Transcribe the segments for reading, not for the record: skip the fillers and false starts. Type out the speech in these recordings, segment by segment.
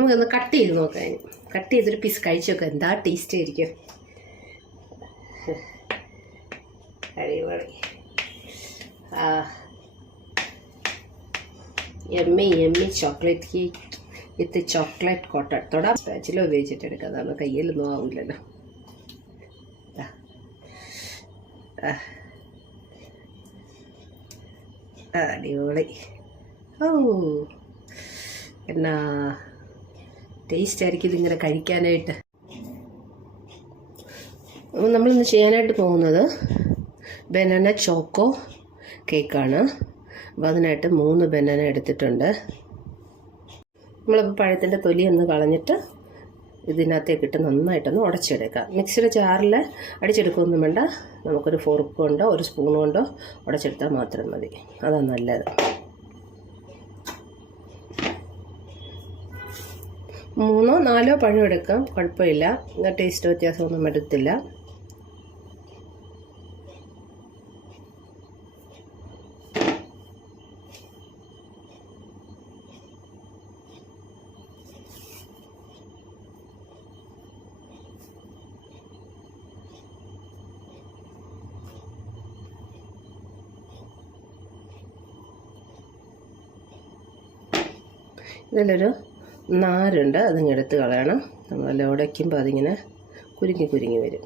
നമുക്കൊന്ന് കട്ട് ചെയ്ത് നോക്കാം. കട്ട് ചെയ്തൊരു പീസ് കഴിച്ച് നോക്കാം, എന്താ ടേസ്റ്റ് ആയിരിക്കും. അടിപൊളി. Emmy chocolate cake with chocolate cotton. തൊടാൻ സ്പാച്ചില ഉപയോഗിച്ചിട്ട് എടുക്കാം, അതാണ് കയ്യിലൊന്നും ആവില്ലല്ലോ. അടിപൊളി. ഓ എന്നാ ടേസ്റ്റ് ആയിരിക്കും ഇതിങ്ങനെ കഴിക്കാനായിട്ട്. അപ്പോൾ നമ്മളിന്ന് ചെയ്യാനായിട്ട് പോകുന്നത് ബനാന ചോക്കോ കേക്കാണ്. അപ്പോൾ അതിനായിട്ട് 3 ബനാന എടുത്തിട്ടുണ്ട്. നമ്മളിപ്പോൾ പഴത്തിൻ്റെ തൊലി ഒന്ന് കളഞ്ഞിട്ട് ഇതിനകത്തേക്കിട്ട് നന്നായിട്ടൊന്ന് ഉടച്ചെടുക്കാം. മിക്സിയുടെ ജാറിൽ അടിച്ചെടുക്കുകയൊന്നും വേണ്ട, നമുക്കൊരു ഫോർക്ക് കൊണ്ടോ ഒരു സ്പൂൺ കൊണ്ടോ ഉടച്ചെടുത്താൽ മാത്രം മതി, അതാണ് നല്ലത്. 3 or 4 പഴം എടുക്കാം, കുഴപ്പമില്ല, ടേസ്റ്റ് വ്യത്യാസമൊന്നും എടുത്തില്ല. ഇതിലൊരു നാരുണ്ട്, അതിങ്ങ് എടുത്ത് കളയണം. നമ്മളെല്ലാം ഉടയ്ക്കുമ്പോൾ അതിങ്ങനെ കുരുങ്ങി വരും.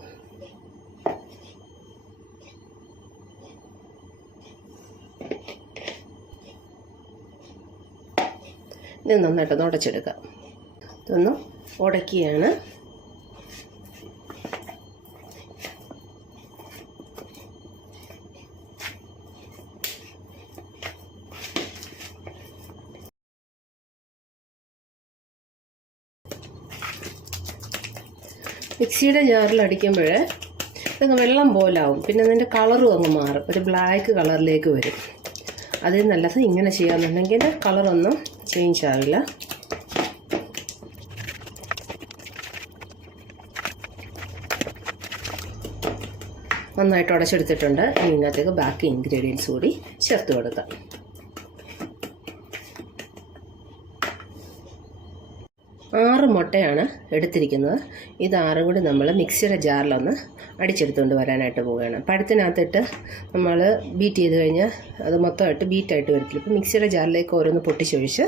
ഇത് നന്നായിട്ടൊന്ന് ഉടച്ചെടുക്കാം. ഇതൊന്ന് ഉടക്കുകയാണ്. മിക്സിയുടെ ജാറിൽ അടിക്കുമ്പോൾ ഇതങ്ങ് വെള്ളം പോലാവും, പിന്നെ അതിൻ്റെ കളറും അങ്ങ് മാറും, ഒരു ബ്ലാക്ക് കളറിലേക്ക് വരും. അതിൽ നല്ലത് ഇങ്ങനെ ചെയ്യാമെന്നുണ്ടെങ്കിൽ കളറൊന്നും ചേഞ്ച് ആവില്ല. നന്നായിട്ട് ഉടച്ചെടുത്തിട്ടുണ്ട്. ഇനി ഇതിനകത്തേക്ക് ബാക്കി ഇൻഗ്രീഡിയൻസ് കൂടി ചേർത്ത് കൊടുക്കാം. 6 മുട്ടയാണ് എടുത്തിരിക്കുന്നത്. ഇത് 6 കൂടി നമ്മൾ മിക്സിയുടെ ജാറിലൊന്ന് അടിച്ചെടുത്തുകൊണ്ട് വരാനായിട്ട് പോവുകയാണ്. പഴത്തിനകത്തിട്ട് നമ്മൾ ബീറ്റ് ചെയ്ത് കഴിഞ്ഞാൽ അത് മൊത്തമായിട്ട് ബീറ്റായിട്ട് വരത്തില്ല. ഇപ്പോൾ മിക്സിയുടെ ജാറിലേക്ക് ഓരോന്ന് പൊട്ടിച്ചൊഴിച്ച്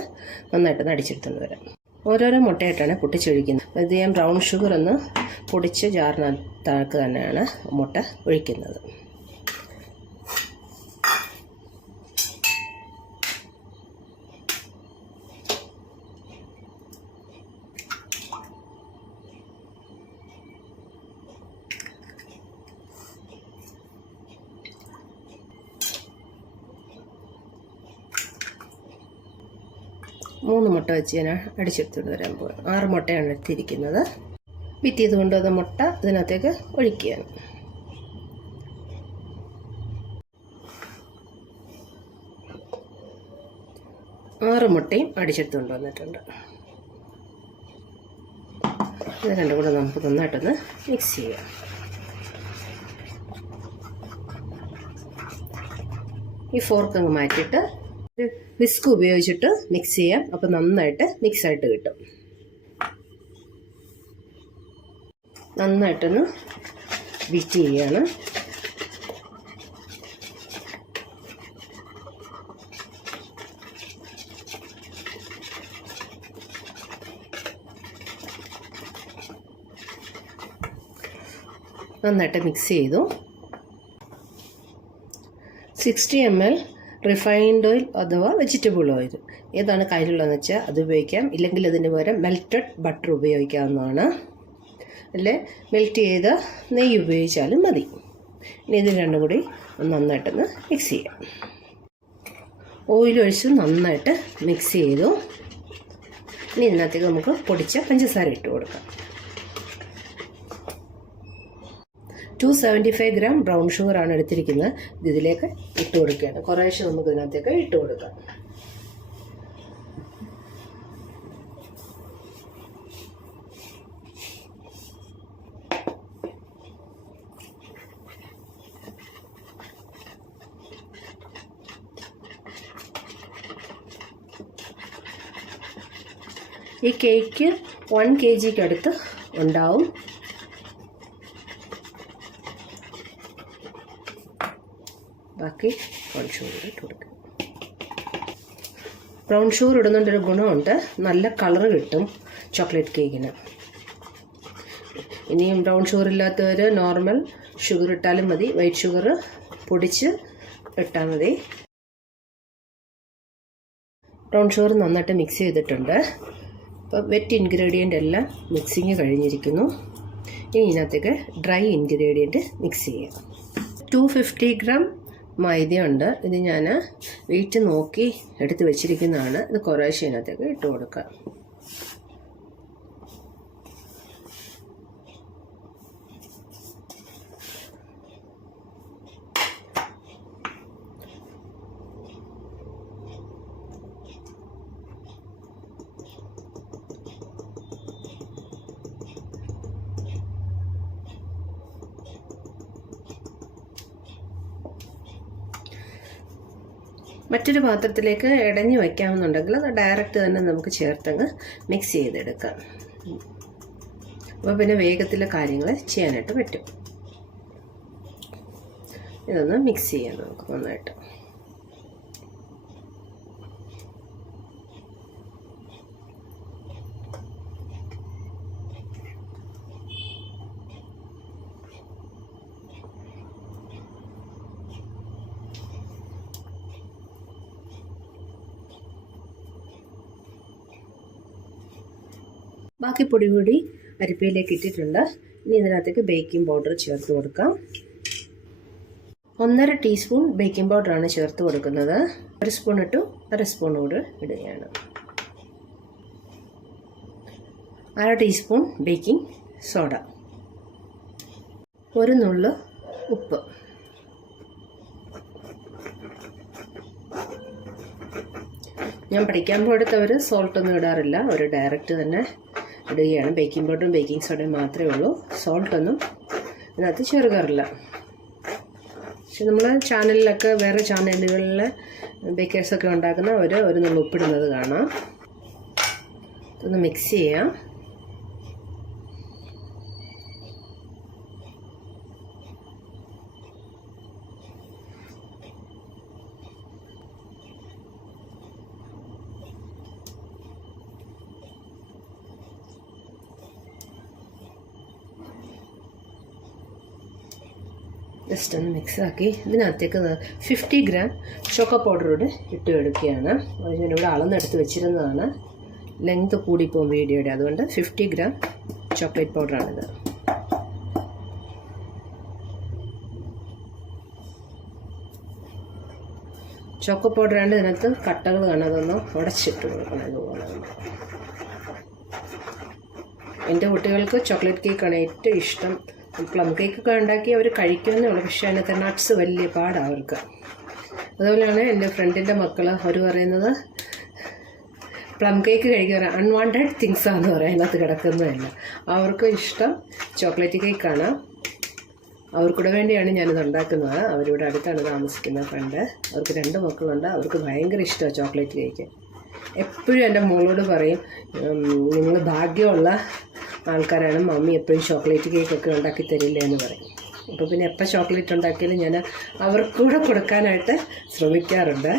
നന്നായിട്ടൊന്ന് അടിച്ചെടുത്തുകൊണ്ട് വരാം. ഓരോരോ മുട്ടയായിട്ടാണ് പൊട്ടിച്ചൊഴിക്കുന്നത്. ഇത് ഞാൻ ബ്രൗൺ ഷുഗർ ഒന്ന് പൊടിച്ച് ജാറിനകത്താക്ക് തന്നെയാണ് മുട്ട ഒഴിക്കുന്നത്. മൂന്ന് മുട്ട വെച്ച് ഞാൻ അടിച്ചെടുത്തുകൊണ്ട് വരാൻ പോകും. 6 മുട്ടയാണ് എടുത്തിരിക്കുന്നത്. ബീറ്റ് ചെയ്ത് കൊണ്ടുവന്ന മുട്ട ഇതിനകത്തേക്ക് ഒഴിക്കുകയാണ്. ആറ് മുട്ടയും അടിച്ചെടുത്തുകൊണ്ട് വന്നിട്ടുണ്ട്. ഇത് രണ്ടും കൂടെ നമുക്ക് നന്നായിട്ടൊന്ന് മിക്സ് ചെയ്യാം. ഈ ഫോർക്ക് അങ്ങ് മാറ്റിയിട്ട് വിസ്ക് ഉപയോഗിച്ചിട്ട് മിക്സ് ചെയ്യാം. അപ്പോൾ നന്നായിട്ട് മിക്സായിട്ട് കിട്ടും. നന്നായിട്ടൊന്ന് ബീറ്റ് ചെയ്യാണ്. നന്നായിട്ട് മിക്സ് ചെയ്തു. 60 ml റിഫൈൻഡ് ഓയിൽ അഥവാ വെജിറ്റബിൾ ഓയിൽ ഏതാണ് കയ്യിലുള്ളതെന്ന് വെച്ചാൽ അത് ഉപയോഗിക്കാം. ഇല്ലെങ്കിൽ അതിന് പകരം മെൽറ്റഡ് ബട്ടർ ഉപയോഗിക്കാവുന്നതാണ്. അല്ലെ മെൽറ്റ് ചെയ്ത നെയ്യ് ഉപയോഗിച്ചാലും മതി. ഇനി ഇത് രണ്ടും കൂടി നന്നായിട്ടൊന്ന് മിക്സ് ചെയ്യാം. ഓയിൽ ഒഴിച്ച് നന്നായിട്ട് മിക്സ് ചെയ്തു. ഇനി ഇതിനകത്തേക്ക് നമുക്ക് പൊടിച്ച പഞ്ചസാര ഇട്ട് കൊടുക്കാം. 275 gram ബ്രൗൺ ഷുഗറാണ് എടുത്തിരിക്കുന്നത്. ഇതിലേക്ക് ഇട്ട് കൊടുക്കുകയാണ്. കുറേശ്ശെ നമുക്ക് ഇതിനകത്തേക്ക് ഇട്ട് കൊടുക്കാം. ഈ കേക്ക് 1 kg അടുത്ത് ഉണ്ടാവും. ബാക്കി ബ്രൗൺ ഷുഗർ ഇട്ട് കൊടുക്കുക. ബ്രൗൺ ഷുഗർ ഇടുന്നതിൻ്റെ ഒരു ഗുണമുണ്ട്, നല്ല കളറ് കിട്ടും ചോക്ലേറ്റ് കേക്കിന്. ഇനിയും ബ്രൗൺ ഷുഗർ ഇല്ലാത്തവർ നോർമൽ ഷുഗർ ഇട്ടാലും മതി, വൈറ്റ് ഷുഗർ പൊടിച്ച് ഇട്ടാൽ മതി. ബ്രൗൺ ഷുഗർ നന്നായിട്ട് മിക്സ് ചെയ്തിട്ടുണ്ട്. അപ്പോൾ വെറ്റ് ഇൻഗ്രീഡിയൻ്റ് എല്ലാം മിക്സിങ് കഴിഞ്ഞിരിക്കുന്നു. ഇനി ഇതിനകത്തേക്ക് ഡ്രൈ ഇൻഗ്രീഡിയൻറ്റ് മിക്സ് ചെയ്യാം. 250 gram മൈദയുണ്ട്. ഇത് ഞാൻ വെയിറ്റ് നോക്കി എടുത്ത് വെച്ചിരിക്കുന്നതാണ്. ഇത് കുറേശ്ശെ ഇതിനകത്തേക്ക് ഇട്ട് കൊടുക്കുക. മറ്റൊരു പാത്രത്തിലേക്ക് ഇടഞ്ഞു വയ്ക്കാമെന്നുണ്ടെങ്കിൽ അത് ഡയറക്റ്റ് തന്നെ നമുക്ക് ചേർത്തങ്ങ് മിക്സ് ചെയ്തെടുക്കാം. അപ്പോൾ പിന്നെ വേഗത്തിൽ കാര്യങ്ങൾ ചെയ്യാനായിട്ട് പറ്റും. ഇതൊന്ന് മിക്സ് ചെയ്യാം നമുക്ക് നന്നായിട്ട്. ബാക്കി പൊടി കൂടി അരിപ്പയിലേക്ക് ഇട്ടിട്ടുണ്ട്. ഇനി ഇതിനകത്തേക്ക് ബേക്കിംഗ് പൗഡർ ചേർത്ത് കൊടുക്കാം. 1.5 ടീസ്പൂൺ ബേക്കിംഗ് പൗഡറാണ് ചേർത്ത് കൊടുക്കുന്നത്. 1 സ്പൂൺ ഇട്ടു, 1 സ്പൂൺ കൂടി ഇടുകയാണ്. 1/2 ടീസ്പൂൺ ബേക്കിംഗ് സോഡ, 1 നുള്ള് ഉപ്പ്, ഞാൻ പഠിക്കാൻ പോയെടുത്തവർ സോൾട്ടൊന്നും ഇടാറില്ല, അവർ ഡയറക്റ്റ് തന്നെ ഇടുകയാണ്. ബേക്കിംഗ് പൗഡറും ബേക്കിംഗ് സോഡയും മാത്രമേ ഉള്ളൂ, സോൾട്ടൊന്നും ഇതിനകത്ത് ചേർക്കാറില്ല. പക്ഷെ നമ്മൾ ചാനലിലൊക്കെ വേറെ ചാനലുകളിൽ ബേക്കേഴ്സൊക്കെ ഉണ്ടാക്കുന്ന ഒരു നുള്ളു ഉപ്പിടുന്നത് കാണാം. ഇതൊന്ന് മിക്സ് ചെയ്യാം. ജസ്റ്റ് ഒന്ന് മിക്സാക്കി ഇതിനകത്തേക്ക് 50 gram ചോക്കോ പൗഡർ കൂടെ ഇട്ട് എടുക്കുകയാണ്. അത് ഞാനിവിടെ അളന്നെടുത്ത് വെച്ചിരുന്നതാണ്, ലെങ്ത് കൂടിപ്പോകും വീഡിയോയുടെ, അതുകൊണ്ട് 50 gram ചോക്ലേറ്റ് പൗഡറാണിത്. ചോക്കോ പൗഡറാണ്ട് ഇതിനകത്ത് കട്ടകൾ കാണാം, അതൊന്ന് ഉടച്ചിട്ട് കൊടുക്കണം. ഇതുപോലെ എൻ്റെ കുട്ടികൾക്ക് ചോക്ലേറ്റ് കേക്കാണ് ഏറ്റവും ഇഷ്ടം. പ്ലം കേക്കൊക്കെ ഉണ്ടാക്കി അവർ കഴിക്കുമെന്നേ ഉള്ളൂ, പക്ഷേ അതിനകത്ത് നട്ട്സ് വലിയ പാടാണ് അവർക്ക്. അതുപോലെയാണ് എൻ്റെ ഫ്രണ്ടിൻ്റെ മക്കൾ, അവർ പറയുന്നത് പ്ലം കേക്ക് കഴിക്കുക അൺവാണ്ടഡ് തിങ്സാന്ന് പറയും, അതിനകത്ത് കിടക്കുന്നതല്ല. അവർക്ക് ഇഷ്ടം ചോക്ലേറ്റ് കേക്കാണ്. അവർക്കൂടെ വേണ്ടിയാണ് ഞാനിത് ഉണ്ടാക്കുന്നത്. അവരിവിടെ അടുത്താണ് താമസിക്കുന്നത് ഫ്രണ്ട്. അവർക്ക് 2 മക്കളുണ്ട്. അവർക്ക് ഭയങ്കര ഇഷ്ടമാണ് ചോക്ലേറ്റ് കേക്ക്. എപ്പോഴും എൻ്റെ മോളോട് പറയും, നിങ്ങൾ ഭാഗ്യമുള്ള ആൾക്കാരാണ്, മമ്മി എപ്പോഴും ചോക്ലേറ്റ് കേക്കൊക്കെ ഉണ്ടാക്കി തരില്ല എന്ന് പറയും. അപ്പോൾ പിന്നെ എപ്പോൾ ചോക്ലേറ്റ് ഉണ്ടാക്കിയാലും ഞാൻ അവർക്കൂടെ കൊടുക്കാനായിട്ട് ശ്രമിക്കാറുണ്ട്.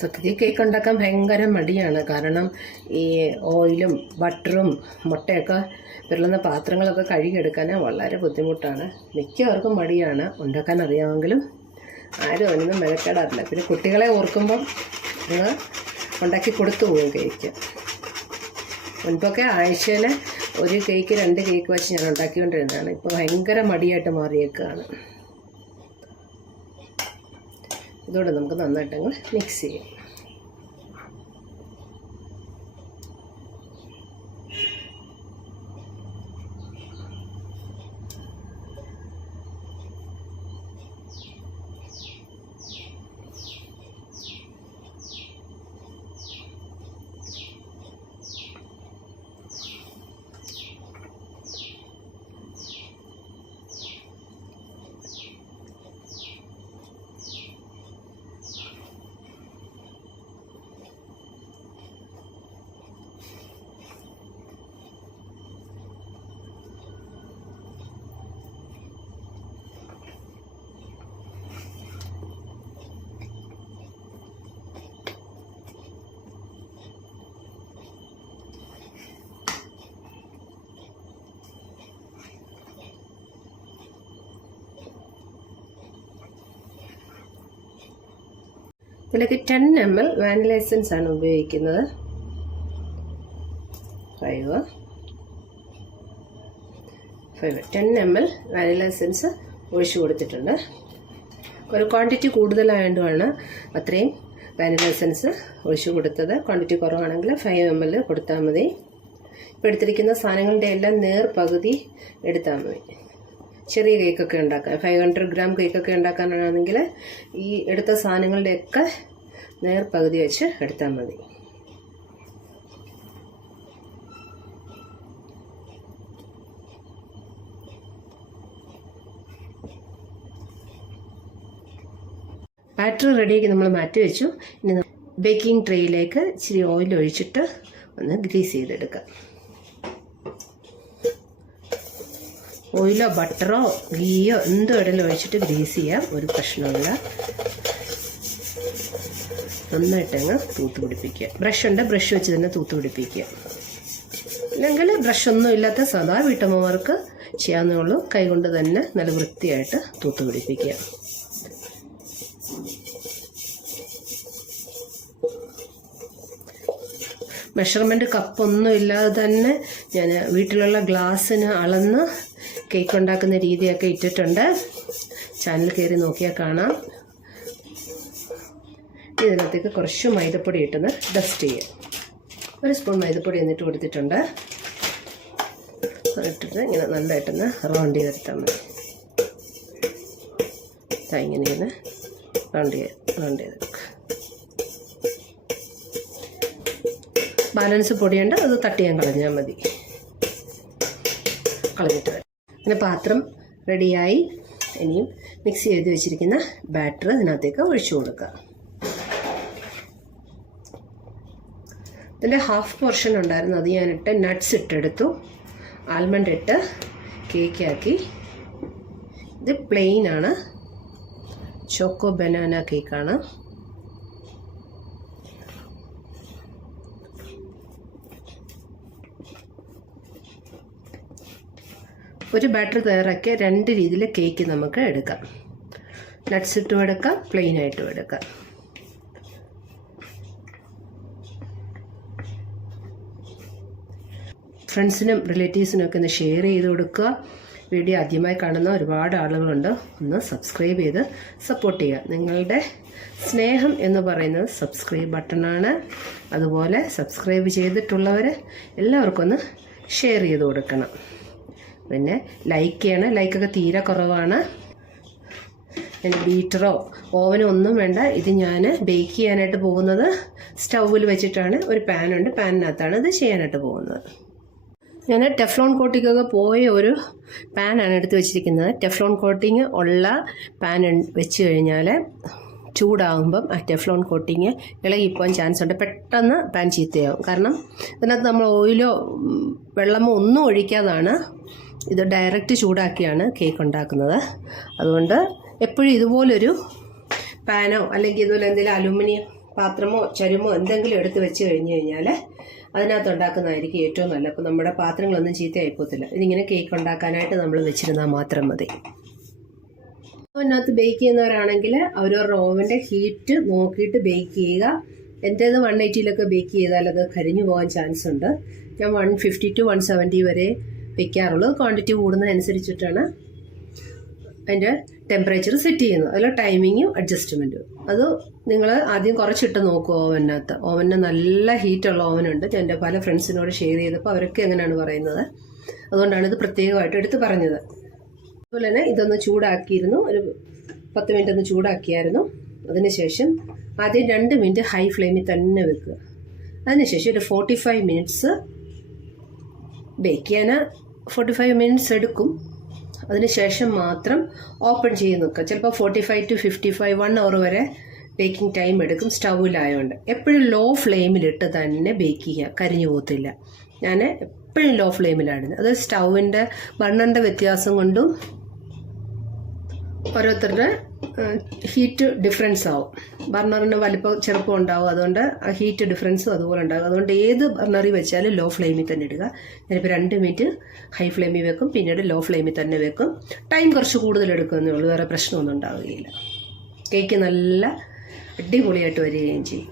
സത്യത്തിൽ കേക്ക് ഉണ്ടാക്കാൻ ഭയങ്കര മടിയാണ്. കാരണം ഈ ഓയിലും ബട്ടറും മുട്ടയൊക്കെ വിരളുന്ന പാത്രങ്ങളൊക്കെ കഴുകിയെടുക്കാൻ വളരെ ബുദ്ധിമുട്ടാണ്. മിക്കവർക്കും മടിയാണ്. ഉണ്ടാക്കാൻ അറിയാമെങ്കിലും ആരും അതിനൊന്നും മെനക്കെടാറില്ല. പിന്നെ കുട്ടികളെ ഓർക്കുമ്പം ഉണ്ടാക്കി കൊടുത്തു പോകും കേക്ക്. മുൻപൊക്കെ ആഴ്ചയിൽ 1 കേക്ക് 2 കേക്ക് വെച്ച് ഞാൻ ഉണ്ടാക്കിക്കൊണ്ടിരുന്നതാണ്. ഇപ്പോൾ ഭയങ്കര മടിയായിട്ട് മാറിയേക്കാണ്. ഇതോടെ നമുക്ക് നന്നായിട്ടങ്ങ് മിക്സ് ചെയ്യാം. ഇതിലേക്ക് 10 ml വാനില എസൻസ് ആണ് ഉപയോഗിക്കുന്നത്. 10 ml വാനില എസൻസ് ഒഴിച്ചു കൊടുത്തിട്ടുണ്ട്. ഒരു ക്വാണ്ടിറ്റി കൂടുതലായതുകൊണ്ടാണ് അത്രയും വാനില എസൻസ് ഒഴിച്ചു കൊടുത്തത്. ക്വാണ്ടിറ്റി കുറവാണെങ്കിൽ 5 ml കൊടുത്താൽ മതി. ഇപ്പോൾ എടുത്തിരിക്കുന്ന സാധനങ്ങളുടെ എല്ലാം പകുതി എടുത്താൽ മതി. ചെറിയ കേക്കൊക്കെ ഉണ്ടാക്കാൻ 500 gram കേക്കൊക്കെ ഉണ്ടാക്കാനാണെങ്കിൽ ഈ എടുത്ത സാധനങ്ങളുടെയൊക്കെ പകുതി വെച്ച് എടുത്താൽ മതി. ബാറ്റർ റെഡിയാക്കി നമ്മൾ മാറ്റി വെച്ചു. ഇനി ബേക്കിംഗ് ട്രേയിലേക്ക് ഇച്ചിരി ഓയിൽ ഒഴിച്ചിട്ട് ഒന്ന് ഗ്രീസ് ചെയ്തെടുക്കാം. ഓയിലോ ബട്ടറോ ഗീയോ എന്തോ ഇടയിലും ഒഴിച്ചിട്ട് ഗ്രീസ് ചെയ്യാം, ഒരു പ്രശ്നമില്ല. നന്നായിട്ടങ്ങ് തൂത്ത് പിടിപ്പിക്കുക. ബ്രഷ് ഉണ്ട്, ബ്രഷ് വെച്ച് തന്നെ തൂത്ത് പിടിപ്പിക്കുക. അല്ലെങ്കിൽ ബ്രഷൊന്നും ഇല്ലാത്ത സാധാ വീട്ടമ്മമാർക്ക് ചെയ്യാവുന്നേ ഉള്ളൂ. കൈകൊണ്ട് തന്നെ നല്ല വൃത്തിയായിട്ട് തൂത്ത് പിടിപ്പിക്കുക. മെഷർമെൻറ്റ് കപ്പൊന്നും ഇല്ലാതെ തന്നെ ഞാൻ വീട്ടിലുള്ള ഗ്ലാസ്സിന് അളന്ന് കേക്ക് ഉണ്ടാക്കുന്ന രീതിയൊക്കെ ഇട്ടിട്ടുണ്ട്. ചാനൽ കയറി നോക്കിയാൽ കാണാം. ഇതിനകത്തേക്ക് കുറച്ച് മൈദപ്പൊടി ഇട്ടൊന്ന് ഡസ്റ്റ് ചെയ്യുക. 1 സ്പൂൺ മൈദപ്പൊടി എന്നിട്ട് കൊടുത്തിട്ടുണ്ട്. ഇട്ടിട്ട് ഇങ്ങനെ നല്ലതായിട്ടൊന്ന് റൗണ്ട് ചെയ്തെടുത്താൽ മതി. ഇങ്ങനെ റൗണ്ട് ചെയ്തെടുക്കുക. ബാലൻസ് പൊടിയുണ്ട്, അത് തട്ടിയാൻ കളഞ്ഞാൽ മതി. കളഞ്ഞിട്ട് വരാം. പിന്നെ പാത്രം റെഡിയായി. ഇനിയും മിക്സ് ചെയ്ത് വെച്ചിരിക്കുന്ന ബാറ്റർ ഇതിനകത്തേക്ക് ഒഴിച്ചു കൊടുക്കുക. ഇതിൻ്റെ ഹാഫ് പോർഷൻ ഉണ്ടായിരുന്നു, അത് ഞാനിട്ട് നട്ട്സ് ഇട്ടെടുത്തു. ആൽമണ്ട് ഇട്ട് കേക്കാക്കി. ഇത് പ്ലെയിൻ ആണ്, ചോക്കോ ബനാന കേക്കാണ്. ഒരു ബാറ്റർ തയ്യാറാക്കി 2 രീതിയിൽ കേക്ക് നമുക്ക് എടുക്കാം. നട്ട്സ് ഇട്ടും എടുക്കാം, പ്ലെയിൻ ആയിട്ടും എടുക്കാം. ഫ്രണ്ട്സിനും റിലേറ്റീവ്സിനും ഒക്കെ ഒന്ന് ഷെയർ ചെയ്ത് കൊടുക്കുക. വീഡിയോ ആദ്യമായി കാണുന്ന ഒരുപാട് ആളുകളുണ്ട്. ഒന്ന് സബ്സ്ക്രൈബ് ചെയ്ത് സപ്പോർട്ട് ചെയ്യുക. നിങ്ങളുടെ സ്നേഹം എന്ന് പറയുന്നത് സബ്സ്ക്രൈബ് ബട്ടണാണ്. അതുപോലെ സബ്സ്ക്രൈബ് ചെയ്തിട്ടുള്ളവർ എല്ലാവർക്കും ഒന്ന് ഷെയർ ചെയ്ത് കൊടുക്കണം. പിന്നെ ലൈക്ക് ചെയ്യണം. ലൈക്കൊക്കെ തീരെ കുറവാണ്. പിന്നെ ബീറ്ററോ ഓവനോ ഒന്നും വേണ്ട. ഇത് ഞാൻ ബേക്ക് ചെയ്യാനായിട്ട് പോകുന്നത് സ്റ്റൗവിൽ വെച്ചിട്ടാണ്. ഒരു പാനുണ്ട്, പാനിനകത്താണ് ഇത് ചെയ്യാനായിട്ട് പോകുന്നത്. ഞാൻ ടെഫ്ലോൺ കോട്ടിങ്ങൊക്കെ പോയ ഒരു പാനാണ് എടുത്ത് വെച്ചിരിക്കുന്നത്. ടെഫ്ലോൺ കോട്ടിങ് ഉള്ള പാൻ വെച്ച് കഴിഞ്ഞാൽ ചൂടാകുമ്പം ആ ടെഫ്ലോൺ കോട്ടിങ് ഇളകിപ്പോകാൻ ചാൻസ് ഉണ്ട്. പെട്ടെന്ന് പാൻ ചീത്തയാവും. കാരണം ഇതിനകത്ത് നമ്മൾ ഓയിലോ വെള്ളമോ ഒന്നും ഒഴിക്കാതാണ് ഇത് ഡയറക്റ്റ് ചൂടാക്കിയാണ് കേക്ക് ഉണ്ടാക്കുന്നത്. അതുകൊണ്ട് എപ്പോഴും ഇതുപോലൊരു പാനോ അല്ലെങ്കിൽ ഇതുപോലെ എന്തെങ്കിലും അലുമിനിയം പാത്രമോ ചരുമോ എന്തെങ്കിലും എടുത്ത് വെച്ച് കഴിഞ്ഞ് കഴിഞ്ഞാൽ അതിനകത്ത് ഉണ്ടാക്കുന്നതായിരിക്കും ഏറ്റവും നല്ലത്. അപ്പോൾ നമ്മുടെ പാത്രങ്ങളൊന്നും ചീത്തയായിപ്പോത്തില്ല. ഇതിങ്ങനെ കേക്ക് ഉണ്ടാക്കാനായിട്ട് നമ്മൾ വെച്ചിരുന്നാൽ മാത്രം മതി. ഓവനകത്ത് ബേക്ക് ചെയ്യുന്നവരാണെങ്കിൽ അവരവരുടെ ഓവൻ്റെ ഹീറ്റ് നോക്കിയിട്ട് ബേക്ക് ചെയ്യുക. എൻ്റേത് 180 ബേക്ക് ചെയ്താൽ അത് കരിഞ്ഞു പോകാൻ ചാൻസ് ഉണ്ട്. ഞാൻ 150 to 170 വരെ വയ്ക്കാറുള്ളത്. ക്വാണ്ടിറ്റി കൂടുന്നതനുസരിച്ചിട്ടാണ് അതിൻ്റെ ടെമ്പറേച്ചർ സെറ്റ് ചെയ്യുന്നത്. അതിൽ ടൈമിങ്ങും അഡ്ജസ്റ്റ്മെൻറ്റും അത് നിങ്ങൾ ആദ്യം കുറച്ചിട്ട് നോക്കുക. ഓവനകത്ത് ഓവന് നല്ല ഹീറ്റുള്ള ഓവനുണ്ട്. എൻ്റെ പല ഫ്രണ്ട്സിനോട് ഷെയർ ചെയ്തപ്പോൾ അവരൊക്കെ എങ്ങനെയാണ് പറയുന്നത്. അതുകൊണ്ടാണ് ഇത് പ്രത്യേകമായിട്ട് എടുത്ത് പറഞ്ഞത്. അതുപോലെ തന്നെ ഇതൊന്ന് ചൂടാക്കിയിരുന്നു, ഒരു 10 മിനിറ്റ് ഒന്ന് ചൂടാക്കിയായിരുന്നു. അതിനുശേഷം ആദ്യം 2 മിനിറ്റ് ഹൈ ഫ്ലെയിമിൽ തന്നെ വെക്കുക. അതിനുശേഷം ഒരു 45 മിനിറ്റ്സ് ബേക്ക് ചെയ്യാൻ 45 മിനിറ്റ്സ് എടുക്കും. അതിനുശേഷം മാത്രം ഓപ്പൺ ചെയ്ത് നോക്കുക. ചിലപ്പോൾ 45 to 55 1 hour വരെ ബേക്കിംഗ് ടൈം എടുക്കും സ്റ്റൗവിലായതുകൊണ്ട്. എപ്പോഴും ലോ ഫ്ലെയിമിലിട്ട് തന്നെ ബേക്ക് ചെയ്യുക, കരിഞ്ഞു പോകത്തില്ല. ഞാൻ എപ്പോഴും ലോ ഫ്ലെയിമിലാണ്. അത് സ്റ്റൗവിൻ്റെ ബർണറിൻ്റെ വ്യത്യാസം കൊണ്ടും ഓരോരുത്തരുടെ ഹീറ്റ് ഡിഫറൻസ് ആവും. ബർണറിന് വലിപ്പം ചെറുപ്പം ഉണ്ടാവും. അതുകൊണ്ട് ആ ഹീറ്റ് ഡിഫറൻസും അതുപോലെ ഉണ്ടാകും. അതുകൊണ്ട് ഏത് ബർണറിൽ വെച്ചാലും ലോ ഫ്ലെയിമിൽ തന്നെ ഇടുക. ഞാനിപ്പോൾ 2 മിനിറ്റ് ഹൈ ഫ്ലെയിമിൽ വെക്കും, പിന്നീട് ലോ ഫ്ലെയിമിൽ തന്നെ വെക്കും. ടൈം കുറച്ച് കൂടുതൽ എടുക്കുമെന്നേ ഉള്ളൂ, വേറെ പ്രശ്നമൊന്നും ഉണ്ടാവുകയില്ല. കേക്ക് നല്ല അടിപൊളിയായിട്ട് വരികയും ചെയ്യും.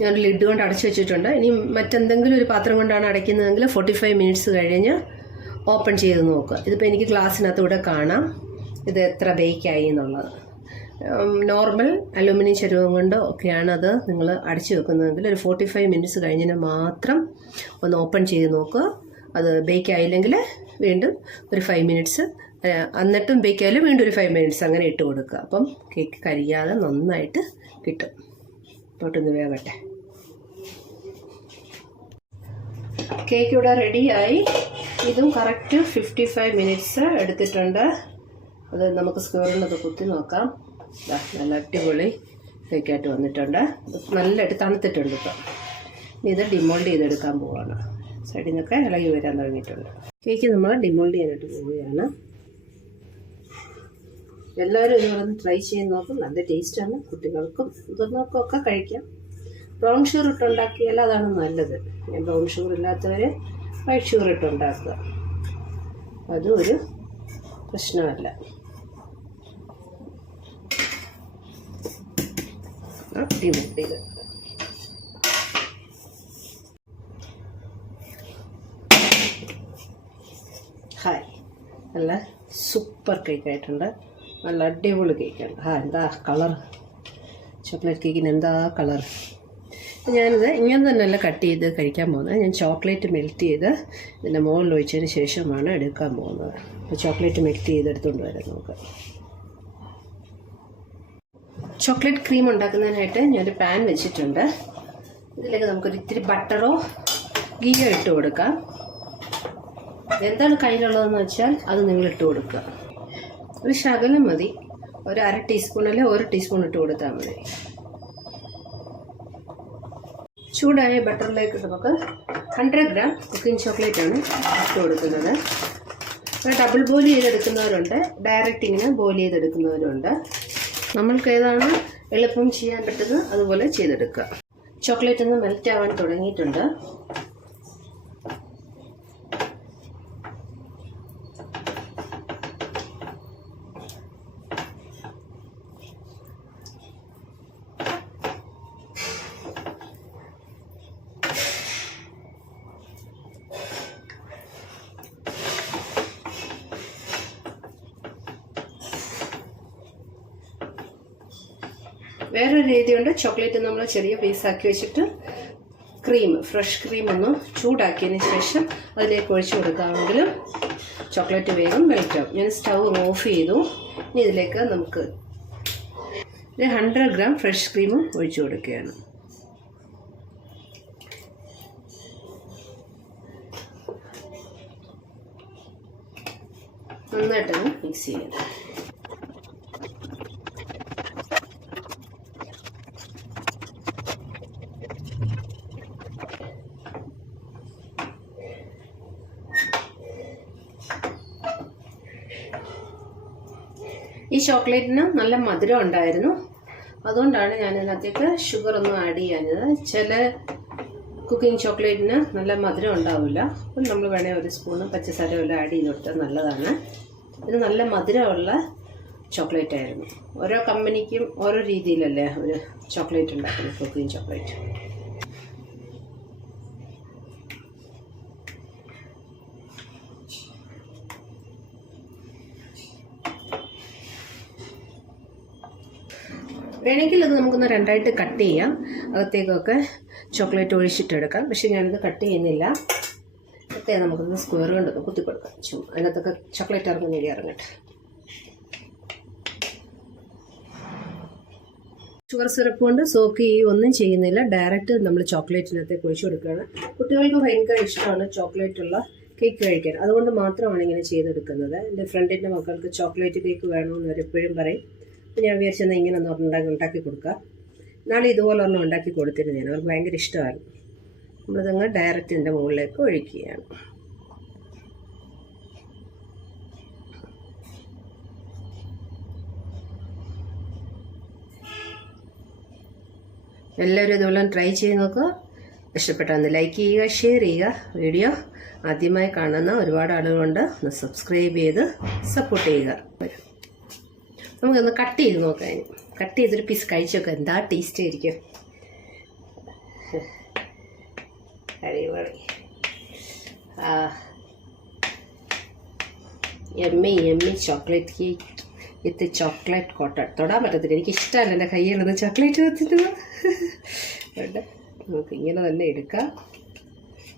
ഞാൻ ലിഡ് കൊണ്ട് അടച്ചു വെച്ചിട്ടുണ്ട്. ഇനി മറ്റെന്തെങ്കിലും ഒരു പാത്രം കൊണ്ടാണ് അടയ്ക്കുന്നതെങ്കിൽ 45 മിനിറ്റ്സ് കഴിഞ്ഞ് ഓപ്പൺ ചെയ്ത് നോക്കുക. ഇതിപ്പോൾ എനിക്ക് ഗ്ലാസ്സിനകത്തൂടെ കാണാം ഇത് എത്ര ബേക്കായി എന്നുള്ളത്. നോർമൽ അലുമിനിയം ചരുവം കൊണ്ട് ഒക്കെയാണ് അത് നിങ്ങൾ അടച്ചു വെക്കുന്നതെങ്കിൽ ഒരു 45 മിനിറ്റ്സ് കഴിഞ്ഞതിന് മാത്രം ഒന്ന് ഓപ്പൺ ചെയ്ത് നോക്കുക. അത് ബേക്ക് ആയില്ലെങ്കിൽ വീണ്ടും ഒരു 5 മിനിറ്റ്സ്, എന്നിട്ടും ബേക്ക് ആയാലും വീണ്ടും ഒരു 5 മിനിറ്റ്സ് അങ്ങനെ ഇട്ട് കൊടുക്കുക. അപ്പം കേക്ക് കരിയാതെ നന്നായിട്ട് കിട്ടും. പോട്ടൊന്ന് വേവട്ടെ. കേക്ക് ഇവിടെ റെഡിയായി. ഇതും കറക്റ്റ് 55 മിനിറ്റ്സ് എടുത്തിട്ടുണ്ട്. അത് നമുക്ക് സ്ക്വയറിനത് കുത്തി നോക്കാം. നല്ല അടിപൊളി കേക്കായിട്ട് വന്നിട്ടുണ്ട്. നല്ലതായിട്ട് തണുത്തിട്ടുണ്ട്. ഇപ്പം ഇത് ഡിമോൾഡ് ചെയ്തെടുക്കാൻ പോവുകയാണ്. സൈഡിൽ നിന്നൊക്കെ ഇളകി വരാൻ തുടങ്ങിയിട്ടുണ്ട്. കേക്ക് നമ്മൾ ഡിമോൾഡ് ചെയ്യാനായിട്ട് പോവുകയാണ്. എല്ലാവരും ഇതുപോലെ ട്രൈ ചെയ്ത് നോക്കും. നല്ല ടേസ്റ്റാണ്. കുട്ടികൾക്കും മുതിർന്നവർക്കും ഒക്കെ കഴിക്കാം. ബ്രൗൺ ഷുഗർ ഇട്ടുണ്ടാക്കിയാൽ അതാണ് നല്ലത്. ബ്രൗൺ ഷുഗർ ഇല്ലാത്തവർ വൈറ്റ് ഷുഗർ ഇട്ടുണ്ടാക്കുക. അതും ഒരു പ്രശ്നമല്ല. ഡിമോൾഡ് ചെയ്ത് ഹായ്, നല്ല സൂപ്പർ കേക്കായിട്ടുണ്ട്. നല്ല അടിപൊളി കേക്കാണ്. എന്താ കളർ! ചോക്ലേറ്റ് കേക്കിന് എന്താ കളർ! ഞാനിത് ഇങ്ങനെ തന്നെയല്ല കട്ട് ചെയ്ത് കഴിക്കാൻ പോകുന്നത്. ഞാൻ ചോക്ലേറ്റ് മെൽറ്റ് ചെയ്ത് ഇതിൻ്റെ മുകളിൽ ഒഴിച്ചതിന് ശേഷമാണ് എടുക്കാൻ പോകുന്നത്. അപ്പോൾ ചോക്ലേറ്റ് മെൽറ്റ് ചെയ്തെടുത്തുകൊണ്ട് വരാം നമുക്ക്. ചോക്ലേറ്റ് ക്രീം ഉണ്ടാക്കുന്നതിനായിട്ട് ഞാനൊരു പാൻ വെച്ചിട്ടുണ്ട്. ഇതിലേക്ക് നമുക്കൊരു ഇത്തിരി ബട്ടറോ ഗീയോ ഇട്ട് കൊടുക്കാം. എന്താണ് കയ്യിലുള്ളതെന്ന് വെച്ചാൽ അത് നിങ്ങൾ ഇട്ട് കൊടുക്കുക. ഒരു ശകലം മതി. ഒരു 1/2 ടീസ്പൂൺ അല്ലെങ്കിൽ 1 ടീസ്പൂൺ ഇട്ട് കൊടുത്താൽ മതി. ചൂടായ ബട്ടറിലേക്ക് നമുക്ക് 100 ഗ്രാം കുക്കിംഗ് ചോക്ലേറ്റാണ് ഇട്ട് കൊടുക്കുന്നത്. ഡബിൾ ബോയിൽ ചെയ്തെടുക്കുന്നവരുണ്ട്, ഡയറക്റ്റ് ഇങ്ങനെ ബോയിൽ ചെയ്തെടുക്കുന്നവരുണ്ട്. നമ്മൾക്ക് ഏതാണ് എളുപ്പം ചെയ്യാൻ പറ്റുന്നത് അതുപോലെ ചെയ്തെടുക്കുക. ചോക്ലേറ്റ് ഒന്ന് മെൽറ്റ് ആവാൻ തുടങ്ങിയിട്ടുണ്ട്. വേറൊരു രീതിയുണ്ട്. ചോക്ലേറ്റ് നമ്മൾ ചെറിയ പീസാക്കി വെച്ചിട്ട് ഫ്രഷ് ക്രീം ഒന്ന് ചൂടാക്കിയതിന് ശേഷം അതിലേക്ക് ഒഴിച്ചു കൊടുക്കാമെങ്കിലും ചോക്ലേറ്റ് വേഗം മെൽറ്റാവും. ഞാൻ സ്റ്റൗ ഓഫ് ചെയ്തു. ഇനി ഇതിലേക്ക് നമുക്ക് 100 ഗ്രാം ഫ്രഷ് ക്രീമും ഒഴിച്ചു കൊടുക്കുകയാണ്. നന്നായിട്ടൊന്ന് മിക്സ് ചെയ്യാം. ഈ ചോക്ലേറ്റിന് നല്ല മധുരം ഉണ്ടായിരുന്നു. അതുകൊണ്ടാണ് ഞാൻ ഇതിനകത്തേക്ക് ഷുഗർ ഒന്നും ആഡ് ചെയ്യാഞ്ഞത്. ചില കുക്കിംഗ് ചോക്ലേറ്റിന് നല്ല മധുരം ഉണ്ടാവില്ല. അപ്പം നമ്മൾ വേണേൽ 1 സ്പൂണ് പഞ്ചസാര വല്ല ആഡ് ചെയ്ത് കൊടുത്താൽ നല്ലതാണ്. ഇത് നല്ല മധുരമുള്ള ചോക്ലേറ്റ് ആയിരുന്നു. ഓരോ കമ്പനിക്കും ഓരോ രീതിയിലല്ലേ ഒരു ചോക്ലേറ്റ് ഉണ്ടാക്കുന്നത്, കുക്കിംഗ് ചോക്ലേറ്റ്. വേണമെങ്കിൽ അത് നമുക്കൊന്ന് 2ആയിട്ട് കട്ട് ചെയ്യാം. അകത്തേക്കൊക്കെ ചോക്ലേറ്റ് ഒഴിച്ചിട്ടെടുക്കാം. പക്ഷെ ഞാനിത് കട്ട് ചെയ്യുന്നില്ല. അകത്തേ നമുക്കൊന്ന് സ്ക്വയർ കൊണ്ടൊന്ന് കുത്തി കൊടുക്കാം. അതിനകത്തൊക്കെ ചോക്ലേറ്റ് ഇറങ്ങട്ടെ. ഷുഗർ സിറപ്പ് കൊണ്ട് സോക്ക് ഒന്നും ചെയ്യുന്നില്ല. ഡയറക്റ്റ് നമ്മൾ ചോക്ലേറ്റിനകത്തേക്ക് ഒഴിച്ചു കൊടുക്കുകയാണ്. കുട്ടികൾക്ക് ഭയങ്കര ഇഷ്ടമാണ് ചോക്ലേറ്റുള്ള കേക്ക് കഴിക്കാൻ. അതുകൊണ്ട് മാത്രമാണ് ഇങ്ങനെ ചെയ്തെടുക്കുന്നത്. എൻ്റെ ഫ്രണ്ടിൻ്റെ മക്കൾക്ക് ചോക്ലേറ്റ് കേക്ക് വേണമെന്ന് അവരെപ്പോഴും പറയും. ഞാൻ വിചാരിച്ചെന്നാൽ ഇങ്ങനെ ഒന്ന് ഉണ്ടാക്കി കൊടുക്കാം. നാളെ ഇതുപോലെ ഒരെണ്ണം ഉണ്ടാക്കി കൊടുത്തിരുന്നു ഞാൻ. അവർക്ക് ഭയങ്കര ഇഷ്ടമാണ്. നമ്മളിതങ്ങ് ഡയറക്റ്റ് ഇതിൻ്റെ മുകളിലേക്ക് ഒഴിക്കുകയാണ്. എല്ലാവരും ഇതുപോലെ ട്രൈ ചെയ്ത് നോക്കുക. ഇഷ്ടപ്പെട്ടാൽ ലൈക്ക് ചെയ്യുക, ഷെയർ ചെയ്യുക. വീഡിയോ ആദ്യമായി കാണുന്ന ഒരുപാട് ആളുകളുണ്ട്. ഒന്ന് സബ്സ്ക്രൈബ് ചെയ്ത് സപ്പോർട്ട് ചെയ്യുക. നമുക്കൊന്ന് കട്ട് ചെയ്ത് നോക്കാം. കട്ട് ചെയ്തൊരു പീസ് കഴിച്ച് നോക്കാം, എന്താ ടേസ്റ്റ് ആയിരിക്കും. അടിപൊളി. Emmy chocolate cake with chocolate cotton. തൊടാൻ പറ്റത്തില്ല, എനിക്ക് ഇഷ്ടമല്ല എൻ്റെ കയ്യിലുള്ളത് ചോക്ലേറ്റ് വെച്ചിട്ട്. വേണ്ട, നമുക്ക് ഇങ്ങനെ തന്നെ എടുക്കാം.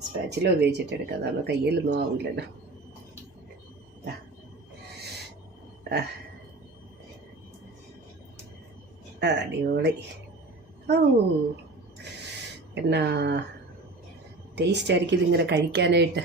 സ്പാച്ചില ഉപയോഗിച്ചിട്ട് എടുക്കാം, അതാണ് കയ്യിലൊന്നും ആവില്ലല്ലോ. അടിപൊളി. ഓ, എന്നാ ടേസ്റ്റ് ആയിരിക്കും ഇതിങ്ങനെ കഴിക്കാനായിട്ട്.